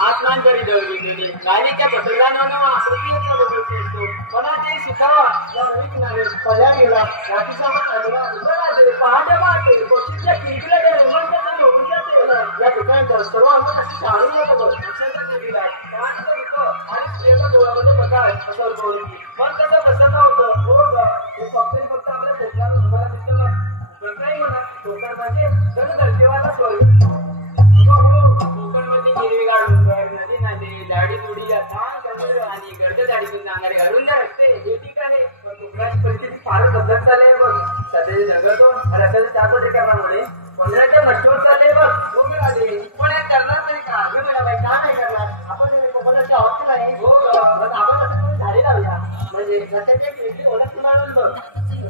आत्मान करी दळली गेली गाडीच्या बसरदानानं आकृतीचा बदल केलो मला ते सुखावा नवीन नावे पल्या गेला रात्रीसोबत आलेला उजळा पहाटे पहाटे कोशीच्या किंकल्या गेले मन कसं होऊन जाते या दुकानात सर्व आम्ही कशी झाडून येतो बघ अक्षरशः गेला प्राणचं दुःख आणि स्त्रियाच्या डोळ्यामध्ये प्रकार असं बोलली मन कसं बसत होतं हो ग हे फक्त आपल्या कोकणात तुम्हाला दिसतं कोणताही म्हणा कोकण म्हणजे जण धर्तीवाला स्वर्ग कोकणमध्ये हिरवीगार डोंगर नदी नाले झाडी जुडी आणि गर्द झाडीतून नांगारे हरून रस्ते हे ठीक आहे पण कोकणाची परिस्थिती फारच बदलत चालली आहे बघ सध्याच्या जगात रस्त्याच्या चाकोरीकरणामुळे पंधराच्या मठ्ठीवर चालले बघ भूमी आले पण हे करणार तरी का हे मला बाई का नाही करणार आपण कोकणाच्या आवश्यक आहे हो पण आपण कसं झाले लावूया म्हणजे सध्याच्या एक वेगळी ओळख तुम्हाला बघ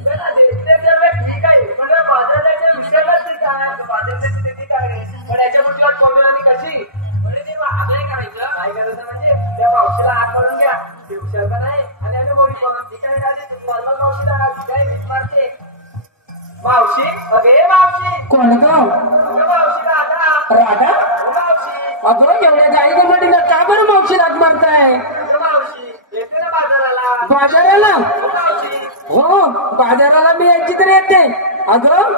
ठीक आहे म्हणजे बाजाराच्या विषयाला ठीक आहे बाजाराची स्थिती काय पण याच्या मुठीवर कोबेलांनी कशी म्हणजे ते आग्रह करायचं काय करायचं म्हणजे त्या मावशीला हात करून घ्या ते हुशार पण आहे आणि आम्ही बोली करून ठिकाणी राहते नॉर्मल मावशीला हात काय वीज मारते मावशी अगे मावशी कोण गाव मावशी राधा राधा मावशी अगं एवढ्या गाई गमडीला का बरं मावशी लाग मारताय मावशी येते ना बाजाराला बाजाराला मावशी हो बाजाराला मी यायची तर येते अगं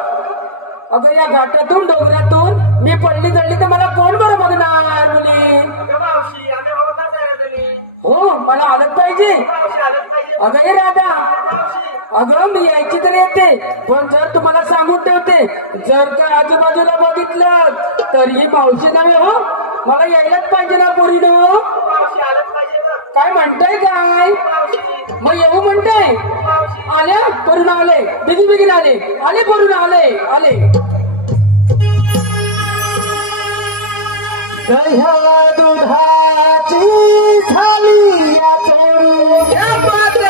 अगं या घाटातून डोंगरातून मी पडली जळली तर मला कोण बरं बघणार मुली मावशी आम्ही बघणार नाही हो मला आलत पाहिजे मावशी आलंच पाहिजे अगं हे राधा मावशी अगं मी यायची तर येते पण जर तुम्हाला सांगून ठेवते जर का आजूबाजूला बघितलं तरी मावशी नव्हे हो मला यायलाच पाहिजे ना पोरीनं मावशी आलंच पाहिजे बघ काय म्हणताय काय मावशी मग येऊ म्हणताय आल्या करून आले बिगी बिगीन आले आले करून आले आले दह्या दुधाची झाली या चोरू या माते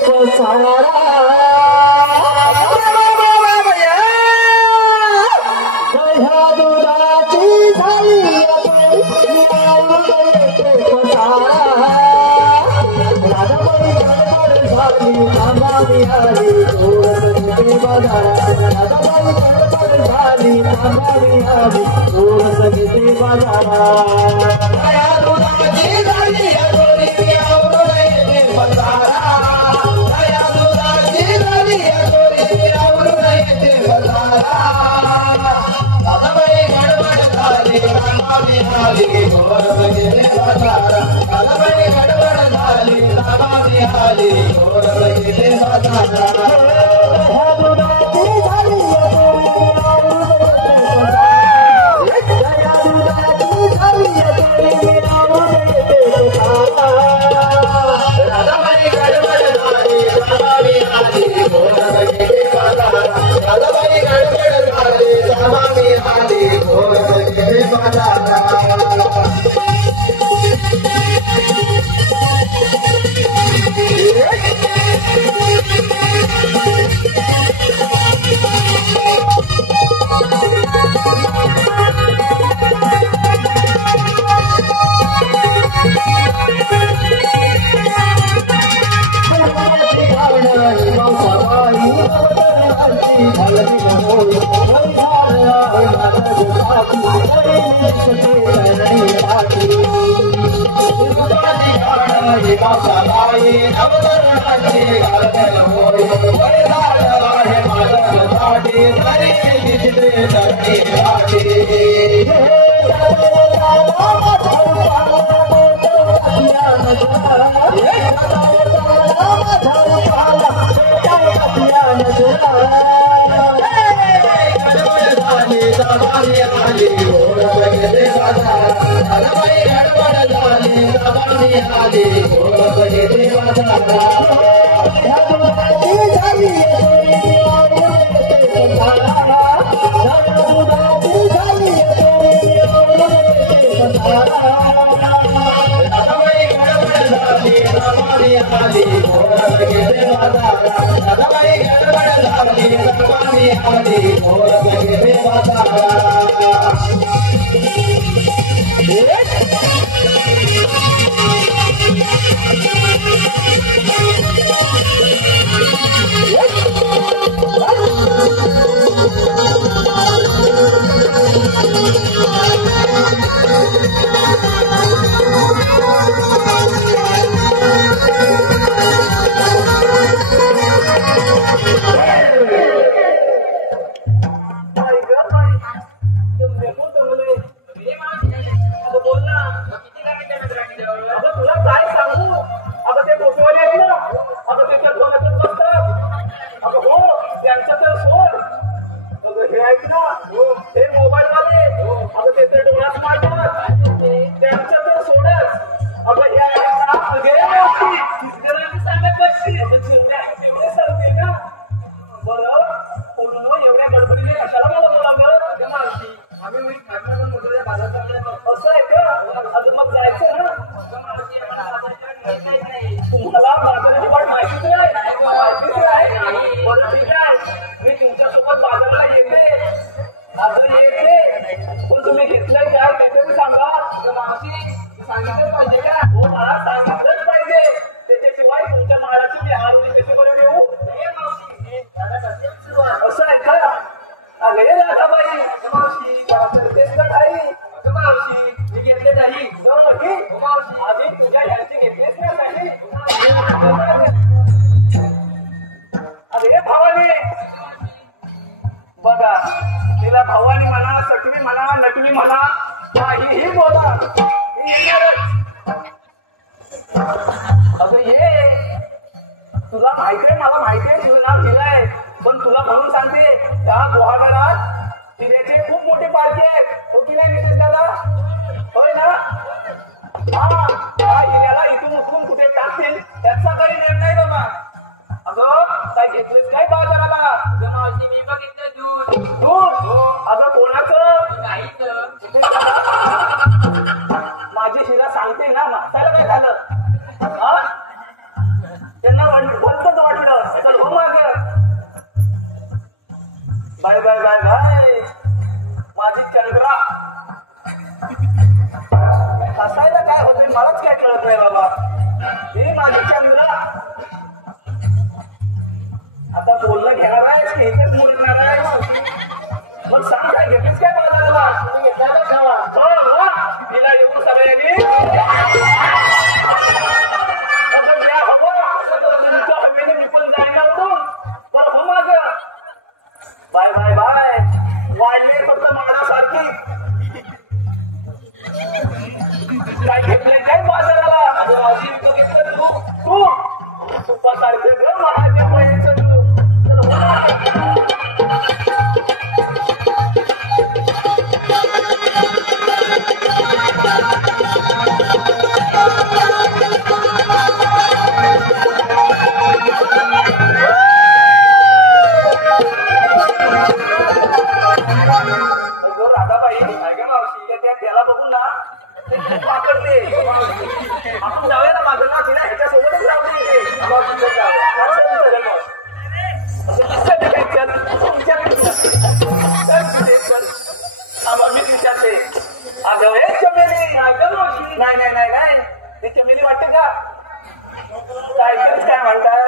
पसारा दह्या दुधाची झाली या तुला काय सांगू अगं ते मोठेवाले आहेत ना अगं त्याच्या दोनातच बसतात अगं हो त्यांचं तर सोड अगं हे आहेत ना ते मोबाईल वाले अगं ते तर डोळ्यात मारतात त्यांचं तर सोडच अगं हे आहेत ना गेल्या सांगत बसती तेवढे सांगते ना बरं पूर्ण एवढ्या गडबडीने कशाला मला बोलावलं मावशी आम्ही असं आहे का अजून मग जायचं ना तुम्हाला बाजाराची वाट माहितीच आहे बरं ठीक आहे मी तुमच्यासोबत बाजारला येते अजून येते पण तुम्ही घेतलंय काय त्याचं मी सांगा मावशी सांगितलंच पाहिजे का हो मला सांगितलंच पाहिजे त्याच्याशिवाय तुमच्या माळाची मी हार मी कशी बरं देऊ असं आहे का अरे राधाबाई मावशी तेच का काही मावशी मी घेतले नाही मावशी आधी तुझ्या ह्याची घेतलीच ना काही अरे भावानी बघा तिला भावानी म्हणा सटवी म्हणा नटवी म्हणा काहीही बोला अगं ये तुला माहितीये मला माहितीये तुझं नाव दिलंय पण तुला म्हणून सांगते त्या गुहागरात हिऱ्याचे खूप मोठे पार्टी आहेत हो की नाही नितेश दादा होय ना हा त्या हिऱ्याला इथून उचलून कुठे टाकतील त्याचा काही नेम नाही बाबा अगं काय घेतलेस काय बाजाराला मावशी मी बघितलं दूध दूध अगं कोणाचं माझी शिरा सांगते ना मागताला काय झालं त्यांना भलतच वाटलं चल हो माग बाय बाय बाय बाय माझी चंद्रा हसायला काय होते मलाच काय कळत नाही बाबा ही माझी चंद्रा आता बोलणं घेणार आहेस की इथेच मुलगणार आहेस मग सांग काय घेतलीस काय बाजाराला घेतला खावा हो तिला येऊन सगळ्यांनी बाय बाय बाय वाढले फक्त मानासारखी काय घेतलंय काय बाजाराला बघितलं तू तुपासारखे ग महादेव वहिनीचं तू त्याला बघून ना पाकडते आपण जाऊया ना माझं ना तिला ह्याच्यासोबतच राहू मी विचारते अगं हे चमेली नाही नाही नाही नाही ती चमेली वाटते का काय म्हणताय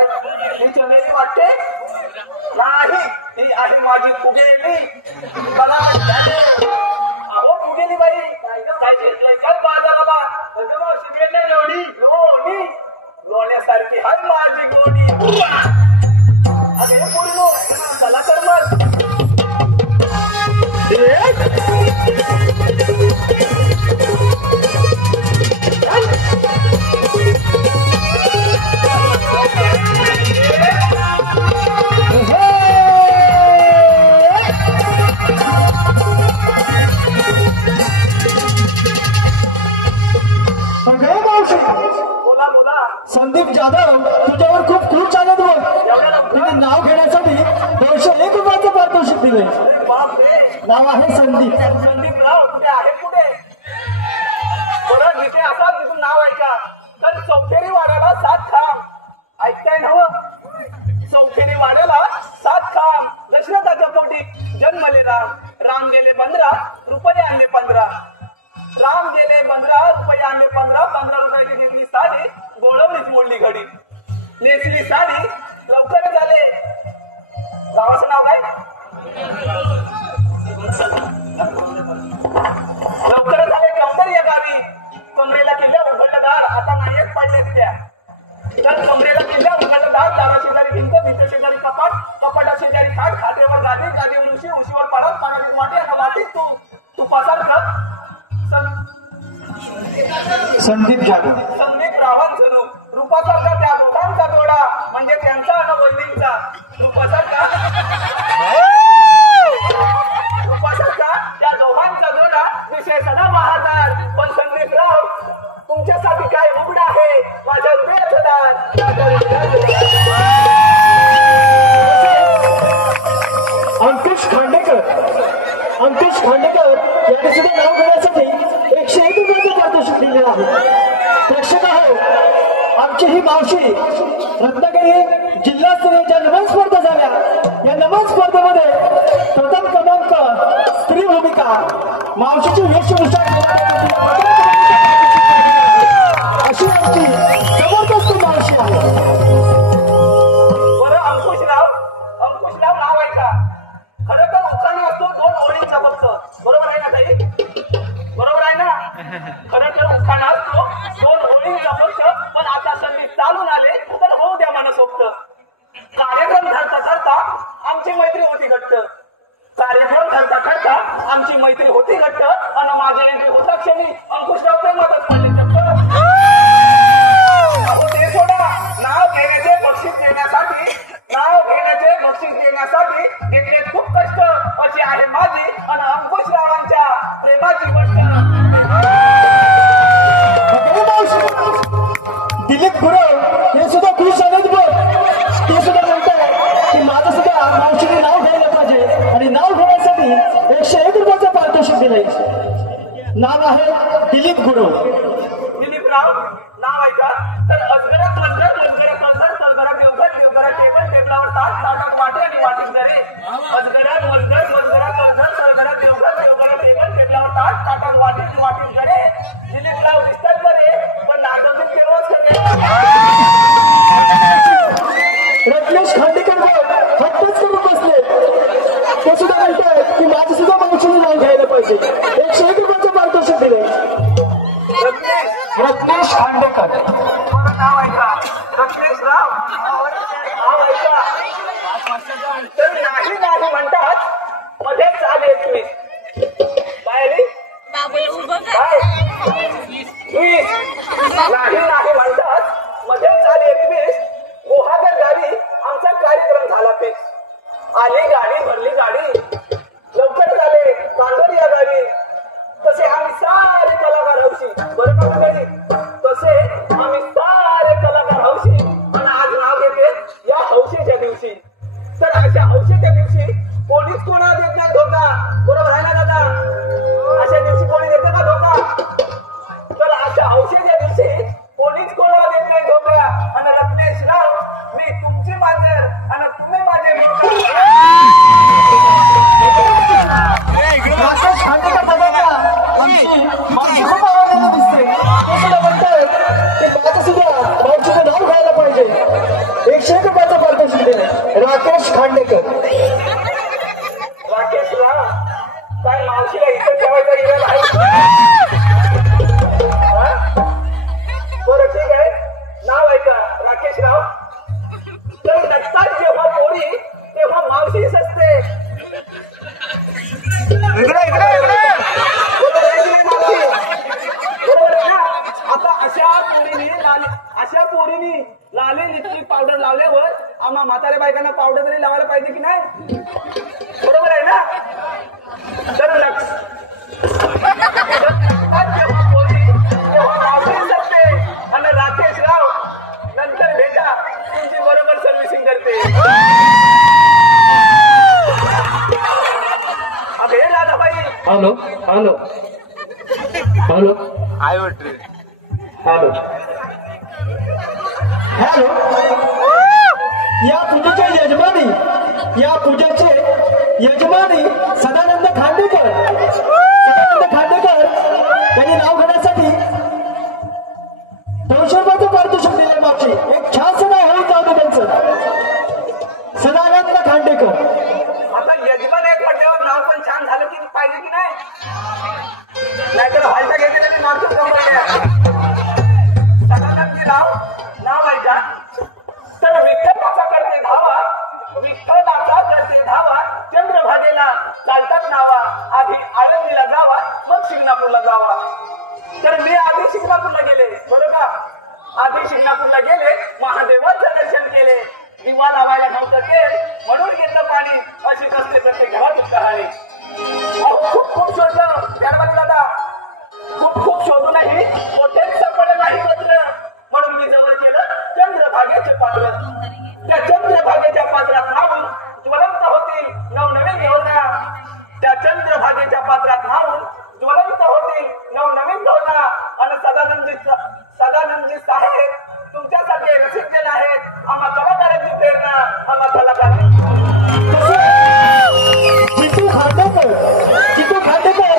ही चमेली वाटते नाही ही आहे माझी फुगेली मला अहो फुगेली बाई काय घेतलंय काय बाजाराला एवढी लोणी लोण्यासारखी हाय माझी गोडी अरे बोललो चला कर मग संदीप जाधव तुझ्यावर खूप खूप चालत बघ तुम्ही नाव घेण्यासाठी 201 रुपयाचं पारितोषिक दिले नाव आहे संदीप संदीपराव कुठे आहे कुठे बरं जिथे असाल तिथून नाव ऐका तर चौथेरी वाड्याला 7 खांब ऐकताय नव्ह चौथेरी वाड्याला 7 खांब दशरथाच्या पोटी जन्मले राम गेले 15 रुपये आणले 15 राम गेले 15 रुपये आणले 15 रुपयाची घेतली साडी गोळवलीच मोडली घडी नेसली साडी लवकर झाले गावाचं नाव काय लवकर झाले कमर या गावी कमरेला किल्ल्या उघडलं दार आता नायक पाडले त्या तर कमरेला किल्ल्या उघडलं दार दारा शेजारी भिंत भिंत गादीवर उशी उशीवर पाडत पाण्यात वाटे आणि वाटीत तू तुपासारखं संदीप जाधव संदीप रावण जणू रूपासारखा त्या दोघांचा जोडा म्हणजे त्यांचा आणि वहिनींचा रूपासारखा त्या दोघांचा जोडा विषय सदा बहादार. पण संदीपराव तुमच्यासाठी काय उघड आहे माझ्या हृदयाचं दार. अंकुश खांडेकर यांनी सुद्धा नाव घेण्यासाठी 101 रुपयाचं पारितोषिक दिलेलं आहे. प्रेक्षक हो, आमची ही मावशी रत्नागिरी जिल्हास्तरीय नमन स्पर्धा झाल्या. या नमन स्पर्धेमध्ये प्रथम क्रमांक स्त्री भूमिका मावशीची वेशभूषा अशी आमची जबरदस्त मावशी आहे. बरं अंकुशराव नाव आहे का? खरं तर उखाण असतो 2 ओळींचा फक्त. बरोबर आहे ना ताई? बरोबर आहे ना? खरं तर उखाण असतो 2 ओळींचा फक्त. पण आता संधी चालून आले तर होऊ द्या मनसोक्त. कार्यक्रम ठरता आमची मैत्री होती घट्ट. आमची मैत्री होती घट्ट आणि माझ्या एंट्री होता क्षणी अंकुशराव प्रेमातच पडले चक्क. अहो ते सोडा, नाव घेण्याचे बक्षीस घेण्यासाठी घेतले खूप कष्ट अशी आहे माझी आणि अंकुशरावांच्या प्रेमाची गोष्ट. दिलीप गुरव हे सुद्धा खुश झालेत बघ. ते सुद्धा म्हणतात की माझं सुद्धा मावशीने नाव घ्यायला पाहिजे आणि नाव घेण्यासाठी 101 रुपयाचं पारितोषिक दिलंय. नाव आहे दिलीप गुरव. दिलीपराव नाव आहे का? तर अजगरात मंदर तळघरात देवघर टेबलावर ताट वाटे आणि वाटीत जरे. अजगरात मंदर तळघरात देवघर टेबलावर ताट वाटीत जरे. दिलीपराव दिसतात बरे पण नाटवतील तेव्हाच खरे. रत्नेश खांडेकर हट्टच करून बसले. ते सुद्धा म्हणतात की माझं सुद्धा मावशीने नाव घ्यायला पाहिजे. 101 रुपयाचं पारितोषिक दिलंय. रत्नेश खांडेकर नाव आहे का? रत्नेशराव नाव आहे का? तर नाही म्हणतात मध्येच आले तुम्ही बाहेरी नाही म्हणतात मध्येच आले 21 गुहागर गावी आमचा कार्यक्रम झाला फिक्स. आली गाडी भरली गाडी लवकर झाले कांदोर या गावी. तसे आम्ही सारे कलाकार हौशी. बरं का मंडळी? तसे आम्ही सारे कलाकार हौशी आणि आज नाव घेते या हौशीच्या दिवशी. तर अशा हौशीच्या दिवशी कोणीच कोणाला देत नाही धोका. बरोबर आहे ना दादा? अशा दिवशी कोणी देते का धोका? तर अशा हौशीच्या दिवशी कोणीच कोणाला देत नाही धोका. आणि रत्नेशराव मी तुमची मांजर आणि तुम्ही माझे नाव घ्यायला पाहिजे. 101 रुपयाचं पारितोषिक दिले. राकेश खांडेकर. राकेशराव काय मावशीला इथं ठेवायचा इरादा आहे? बरं ठीक आहे. नाव आहे का राकेशराव? तर दत्तात जेव्हा पोरी तेव्हा मावशी असते. बरोबर आहे ना? आता अशा पोरीने लाली लिपस्टिक पावडर लावल्यावर आम्हा म्हाताऱ्या बायकांना पावडर तरी लावायला पाहिजे की नाही? बरोबर आहे ना? तर आणि राकेशराव नंतर भेटा तुमची बरोबर सर्व्हिसिंग करते. अबे Radhabai hello hello hello hello hello. या पूजेचे यजमानी सदानंद खांडेकर यांनी नाव घेण्यासाठी 200 रुपयाचं पारितोषिक दिले. मागची एक छानसं नाव होईल जाऊ दे त्यांचं. सदानंद खांडेकर. आता यजमान एक म्हटल्यावर नाव पण छान झालं की पाहिजे की नाही? नाहीतर व्हायचा घेतलेले मी मारतो कंपन्या. सदानंदजी नाव आहे का? तर विठ्ठलाचा करते धावा चंद्र आम्ही शिंगणापूरला गेले, महादेवाचं दर्शन केले, दिवा लावायला नव्हतं तेल म्हणून घेतलं पाणी, अशी कसले प्रत्येक घरात कहाणी. खूप खूप शोधलं त्यामध्ये दादा, खूप शोधूनही मोठे सापडले नाही पत्र, म्हणून मी जवळ केलं चंद्रभागेचे पात्र. त्या चंद्रभागेच्या पात्रात राहून ज्वलंत होतील नवनवीन योजना. त्या चंद्रभागेच्या पात्रात राहून ज्वलंत होतील नवनवीन योजना. आणि सदानंदजी साहेब तुमच्यासाठी रसिकलेले आहेत. आम्हा कलाकारांची प्रेरणा, आम्हा कलाकारांची चितू खांडेकर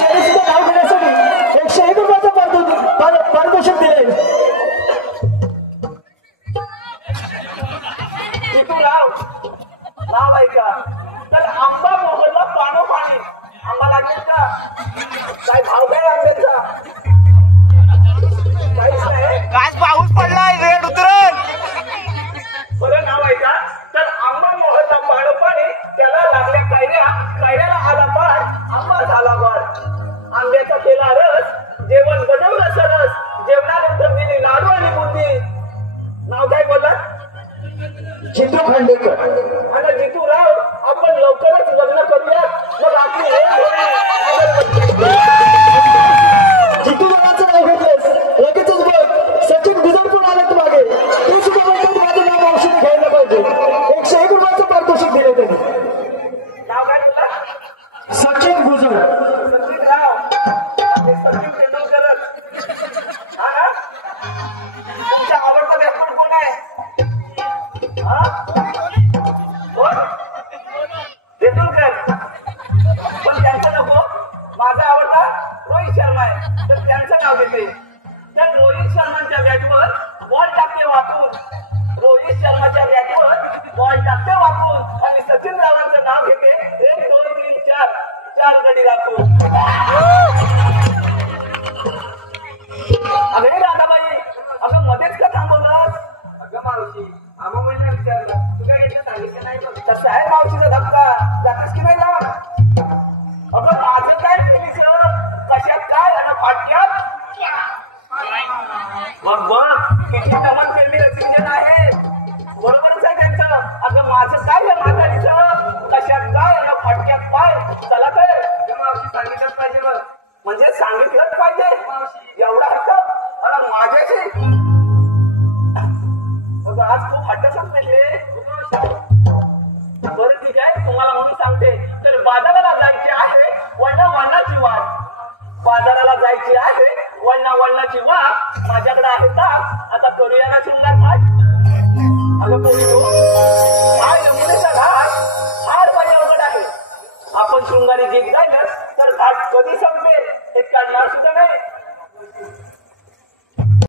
यांनी सुद्धा नाव घेण्यासाठी 101 रुपयाचं पारितोषिक दिले. नाव आहे का? तर आंबा मोहल्ला पाणी आंबा लागेल का? काय भाव काय आंब्याचा? काहीच नाही. काय पाऊस पडलाय रेड उतरल. बरं नाव आहे का? तर आंबा मोहल्ला पाणी त्याला लागल्या कायऱ्याला आला पार, आंबा झाला पार. आंब्याचा केला रस, जेवण बनवलं सरस, जेवणानंतर दिली लाडू आणि बुंदी. नाव काय बोला? चितू खांडेकर. आणि जितू राव, आपण लवकरच लग्न करूया, मग आपली चितू जगाचं नाव घेतलंस लगेचच बघ सचिन गुजर पण आलेत मागे. ते सुद्धा म्हणतात माझं नाव औषधी घ्यायला पाहिजे. 101 रुपयाचं पारितोषिक दिले त्यांनी. नाव काय बोला? सचिन गुजर. सचिन राव, ते सचिन तेंडुलकर. हा ना? तुमचा आवडता बॅट्समन कोण आहे? कोण? तेंडुलकर. पण त्यांचं नको, माझा आवडता रोहित शर्मा आहे, तर त्यांचं नाव घेते. तर रोहित शर्माच्या बॅटवर बॉल टाकते वाकून, रोहित शर्माच्या बॅटवर बॉल टाकते वाकून, आणि सचिन रावांचं नाव घेते. 1 2 3 4 गडी राखून. अरे राधाबाई, अगं मध्येच का थांबवलं? अगं मावशी, आम्हा महिला विचारलं, तू काय येतं सांगितलं नाही बघ. तसं आहे मावशीचा धक्का, जातेस की नाही लावा? अगं माझं काय केलीच? कशात काय आणि फाटक्यात? मग बघ किती नमन केली रसिकजन आहे. बरोबरच आहे त्यांचं. अगं माझं काय या म्हातारीचं? कशात काय आणि फाटक्यात पाय? चला तर मावशी सांगितलंच पाहिजे बघ. म्हणजे सांगितलंच पाहिजे एवढा हट्ट? आणि माझ्याशी आज खूप हट्टच भेटले. बरं ठीक आहे, तुम्हाला म्हणून सांगते. तर बाजाराला जायची आहे वळणाची वाट, बाजाराला जायची आहे वळणाची वाट. माझ्याकडे आहे ताक, आता करूया ना शृंगार थाट. अगं पोरी काय नमुनेचा घाट, हार पाहिजे अवघड आहे. आपण शृंगारी गीत